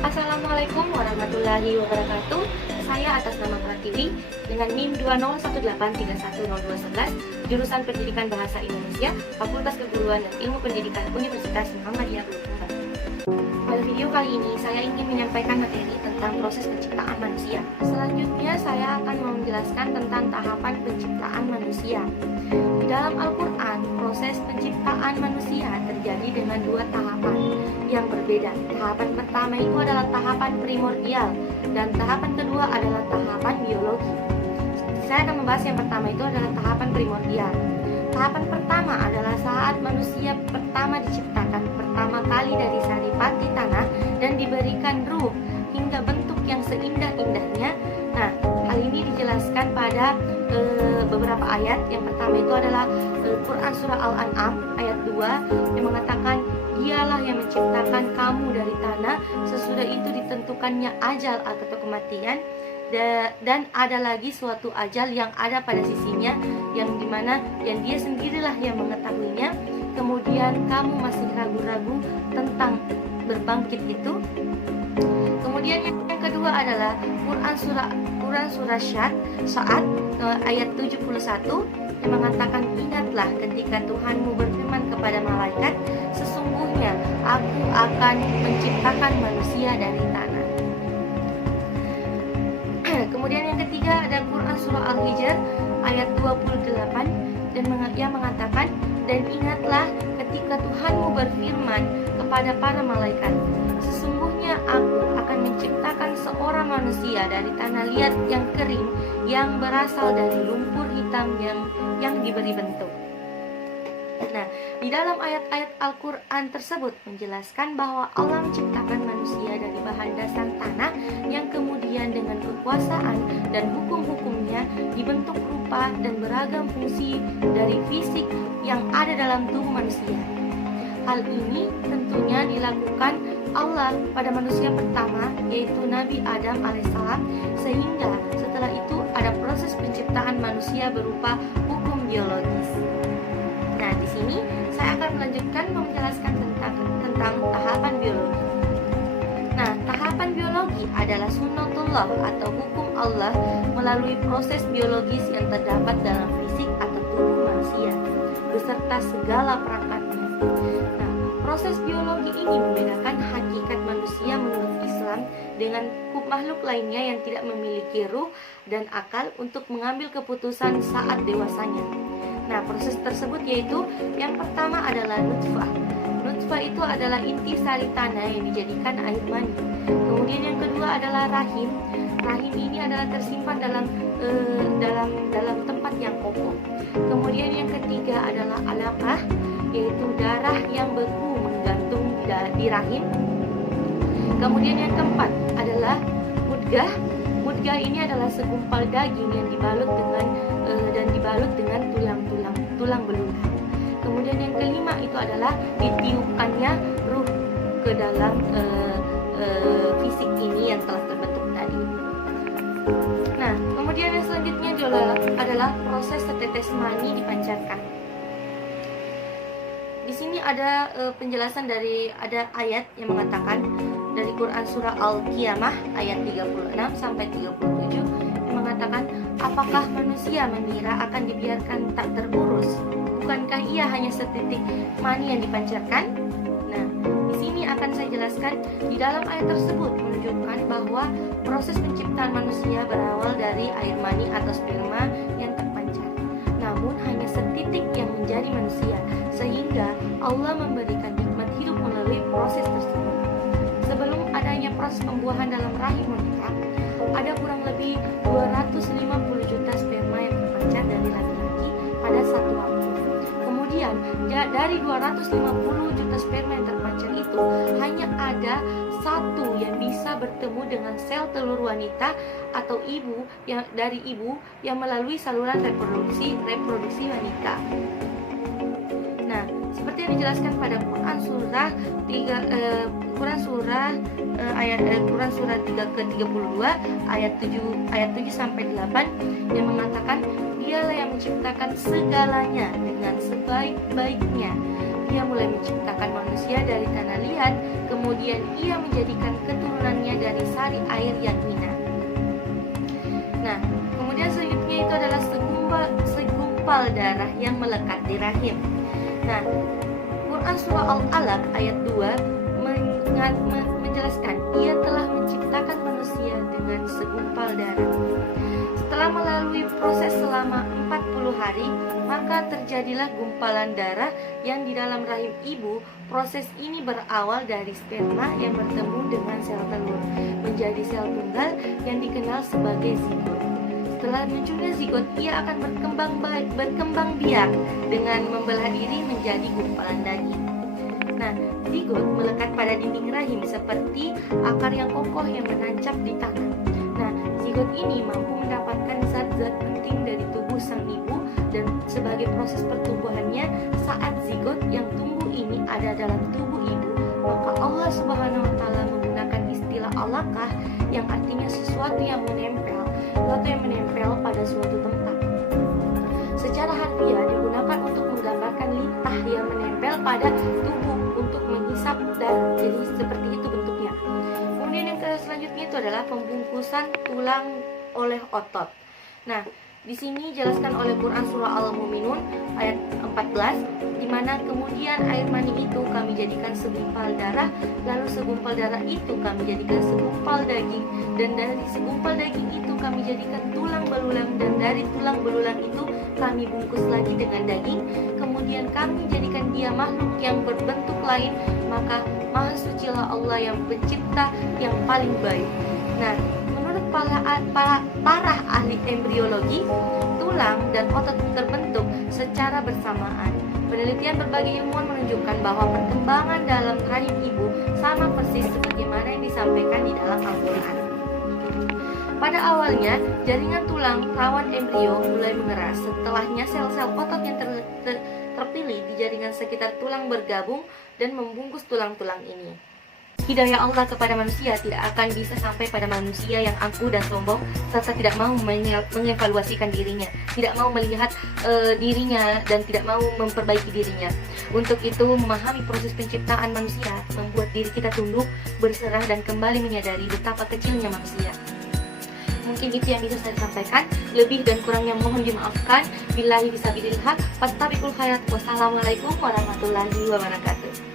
Assalamualaikum warahmatullahi wabarakatuh. Saya atas nama Pratiwi dengan NIM 20183102111, jurusan Pendidikan Bahasa Indonesia, Fakultas Keguruan dan Ilmu Pendidikan Universitas Muhammadiyah Bulukumba. Pada video kali ini saya ingin menyampaikan materi tentang proses penciptaan manusia. Selanjutnya saya akan menjelaskan tentang tahapan penciptaan manusia. Di dalam Al-Quran, proses penciptaan manusia terjadi dengan dua tahapan yang berbeda. Tahapan pertama itu adalah tahapan primordial dan tahapan kedua adalah tahapan biologi. Saya akan membahas yang pertama itu adalah tahapan primordial. Tahapan pertama adalah saat manusia pertama diciptakan pertama kali dari saripati tanah dan diberikan ruh hingga bentuk yang seindah-indahnya. Nah, hal ini dijelaskan pada beberapa ayat. Yang pertama itu adalah Quran Surah Al-An'am ayat 2 yang mengatakan, Dialah yang menciptakan kamu dari tanah, sesudah itu ditentukannya ajal atau kematian, dan ada lagi suatu ajal yang ada pada sisinya, yang dimana yang dia sendirilah yang mengetahuinya. Kemudian kamu masih ragu-ragu tentang berbangkit itu. Kemudian yang kedua adalah Quran surah Sa'ad ayat 71 yang mengatakan, ingatlah ketika Tuhanmu berfirman kepada malaikat, sesungguhnya aku akan menciptakan manusia dari tanah. Kemudian yang ketiga ada Quran surah Al-Hijr ayat 28 dan yang mengatakan, dan ingatlah ketika Tuhanmu berfirman kepada para malaikat, sesungguhnya aku akan menciptakan seorang manusia dari tanah liat yang kering yang berasal dari lumpur hitam yang diberi bentuk. Nah, di dalam ayat-ayat Al-Quran tersebut menjelaskan bahwa Allah menciptakan manusia dari bahan dasar tanah yang kemudian dengan kekuasaan dan hukum-hukumnya dibentuk rupa dan beragam fungsi dari fisik yang ada dalam tubuh manusia. Hal ini tentunya dilakukan Allah pada manusia pertama, yaitu Nabi Adam alaihissalam, sehingga setelah itu ada proses penciptaan manusia berupa hukum biologis. Nah, di sini saya akan melanjutkan menjelaskan tentang tahapan biologi. Nah, tahapan biologi adalah sunnatullah atau hukum Allah melalui proses biologis yang terdapat dalam fisik atau tubuh manusia beserta segala perangkatnya. Nah, proses biologi ini membedakan hakikat manusia menurut Islam dengan makhluk lainnya yang tidak memiliki ruh dan akal untuk mengambil keputusan saat dewasanya. Nah, proses tersebut yaitu yang pertama adalah nutfah. Nutfah itu adalah inti sari tanah yang dijadikan air mani. Kemudian yang kedua adalah rahim. Rahim ini adalah tersimpan dalam tempat yang kokoh. Kemudian yang ketiga adalah alaqah, yaitu darah yang beku menggantung di rahim. Kemudian yang keempat adalah mudghah. Mudghah ini adalah segumpal daging yang dibalut dengan tulang belulang. Kemudian yang kelima itu adalah ditiupkannya ruh ke dalam fisik ini yang telah terbentuk tadi. Nah, kemudian yang selanjutnya adalah proses setetes mani dipancarkan. Di sini ada penjelasan ada ayat yang mengatakan dari Quran surah Al-Qiyamah ayat 36 sampai 37 yang mengatakan, apakah manusia mengira akan dibiarkan tak terurus? Bukankah ia hanya setitik mani yang dipancarkan? Nah, di sini akan saya jelaskan. Di dalam ayat tersebut menunjukkan bahwa proses penciptaan manusia berawal dari air mani atau sperma yang terpancar. Namun hanya setitik yang menjadi manusia, sehingga Allah memberikan nikmat hidup melalui proses tersebut. Sebelum adanya proses pembuahan dalam rahim wanita, ada kurang lebih 250 juta sperma yang terpancar dari laki-laki pada satu waktu. Kemudian dari 250 juta sperma yang terpancar itu, hanya ada satu yang bisa bertemu dengan sel telur wanita atau ibu yang melalui saluran reproduksi wanita. Nah, seperti yang dijelaskan pada Quran surah 3 ke-32 ayat 7 sampai 8 yang mengatakan, Dialah yang menciptakan segalanya dengan sebaik-baiknya. Ia mulai menciptakan manusia dari tanah liat, kemudian ia menjadikan keturunan mengisari air yang hina. Nah, kemudian selanjutnya itu adalah segumpal darah yang melekat di rahim. Nah, Quran surah Al-Alaq ayat 2 menjelaskan ia telah menciptakan manusia dengan segumpal darah. Setelah melalui proses selama 40 hari, maka terjadilah gumpalan darah yang di dalam rahim ibu. Proses ini berawal dari sperma yang bertemu dengan sel telur menjadi sel tunggal yang dikenal sebagai zigot. Setelah munculnya zigot, ia akan berkembang biak dengan membelah diri menjadi gumpalan daging. Nah, zigot melekat pada dinding rahim seperti akar yang kokoh yang menancap di tanah. Nah, zigot ini mampu mendapatkan zat-zat penting dari tubuh sang ibu, dan sebagai proses pertumbuhannya, saat zigot yang tumbuh ini ada dalam tubuh ibu, maka Allah Subhanahu wa taala menggunakan istilah alaqah yang artinya sesuatu yang menempel pada suatu tempat. Secara harfiah digunakan untuk menggambarkan lintah yang menempel pada tubuh untuk menghisap darah. Jadi seperti itu bentuknya. Kemudian yang selanjutnya itu adalah pembungkusan tulang oleh otot. Nah, di sini dijelaskan oleh Quran surah Al-Mu'minun ayat 14, di mana kemudian air mani itu kami jadikan segumpal darah, lalu segumpal darah itu kami jadikan segumpal daging, dan dari segumpal daging itu kami jadikan tulang belulang, dan dari tulang belulang itu kami bungkus lagi dengan daging, kemudian kami jadikan dia makhluk yang berbentuk lain, maka maha sucilah Allah yang pencipta yang paling baik. Nah, menurut para ahli embriologi, tulang dan otot terbentuk secara bersamaan. Penelitian berbagai ilmuwan menunjukkan bahwa perkembangan dalam rahim ibu sama persis sebagaimana yang disampaikan di dalam Al-Quran. Pada awalnya, jaringan tulang rawan embrio mulai mengeras. Setelahnya, sel-sel otot yang terpilih di jaringan sekitar tulang bergabung dan membungkus tulang-tulang ini. Hidayah Allah kepada manusia tidak akan bisa sampai pada manusia yang angkuh dan sombong serta tidak mau mengevaluasikan dirinya, tidak mau melihat dirinya, dan tidak mau memperbaiki dirinya. Untuk itu, memahami proses penciptaan manusia membuat diri kita tunduk, berserah, dan kembali menyadari betapa kecilnya manusia. Mungkin itu yang bisa saya sampaikan. Lebih dan kurangnya mohon dimaafkan. Billahi fisabilillah. Fastabiqul khairat. Wassalamualaikum warahmatullahi wabarakatuh.